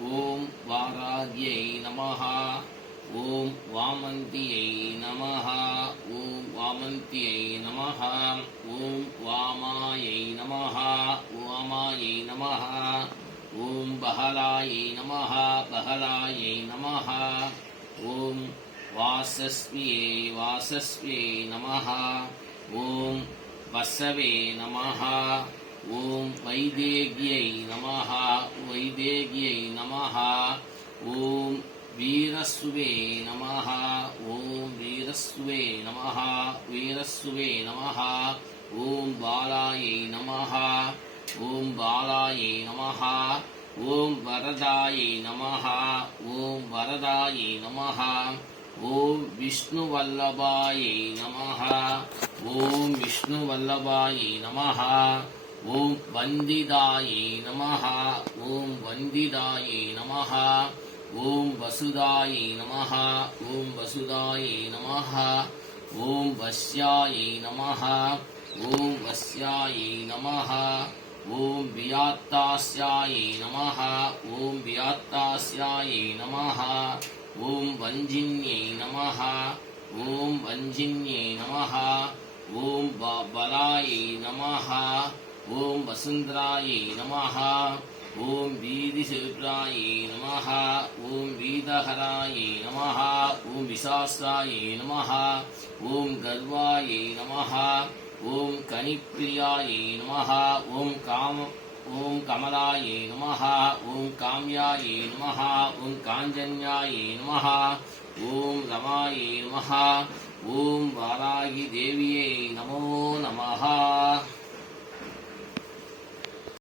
ஓம் வாராகியை நமஹ. ஓம் வாமந்தியை நமஹ. ஓம் வாமந்தியை நமஹ. ஓம் வாமாயை நமஹ. வாமாயை நமஹ. ஓம் பஹலாயை நமஹ. பஹலாயை நமஹ. ஓம் வாசஸ்வியை வாசஸ்வியை நமஹ. ஓம் வசவே நமஹ. ஓம் வைதேகியை நமஹ. வைதேகியை நமஹ. ஓம் வீரஸ்வே நமஹ. ஓம் வீரஸ்வே நமஹ. வீரஸ்வே நமஹ. ஓம் பாலாயை நமஹ. ஓம் பாலாயை நமஹ. ஓம் வரதாயை நமஹ. ஓம் வரதாயை நமஹ. ஓம் விஷ்ணுவல்லபாயை நமஹ. ஓம் விஷ்ணுவல்லபாயை நமஹ. ஓம் வந்திதாயை நமஹ. ஓம் வந்திதாயை நமஹ. ஓம் வசுதாயை நமஹ. ஓம் வசுதாயை நமஹ. ஓம் வஸ்யாயை நமஹ. ஓம் வஸ்யாயை நமஹ. ஓம் வியாத்தாஸ்யாயை நமஹ. ஓம் வியாத்தாஸ்யாயை நமஹ. ஓம் வஞ்சின்யை நமஹ. ஓம் வஞ்சின்யை நமஹ. ஓம் பலாயை நமஹ. ஓம் வசுந்தராயை நமஹ. ஓம் வீதிசேத்ராயை நமஹ. ஓம் வீதஹராயை நமஹ. ஓம் விசாஸ்ராயை நமஹ. ஓம் கர்வாயை நமஹ. ஓம் கனிப்பிரியாயை நமஹ. ஓம் கமலாயை நமஹ. ஓம் காம்யாயை நமஹ. ஓம் காஞ்சன்யாயை நமஹ. ஓம் ரமாயை நமஹ. ஓம் வாராகி தேவியை நமோ நமஹ.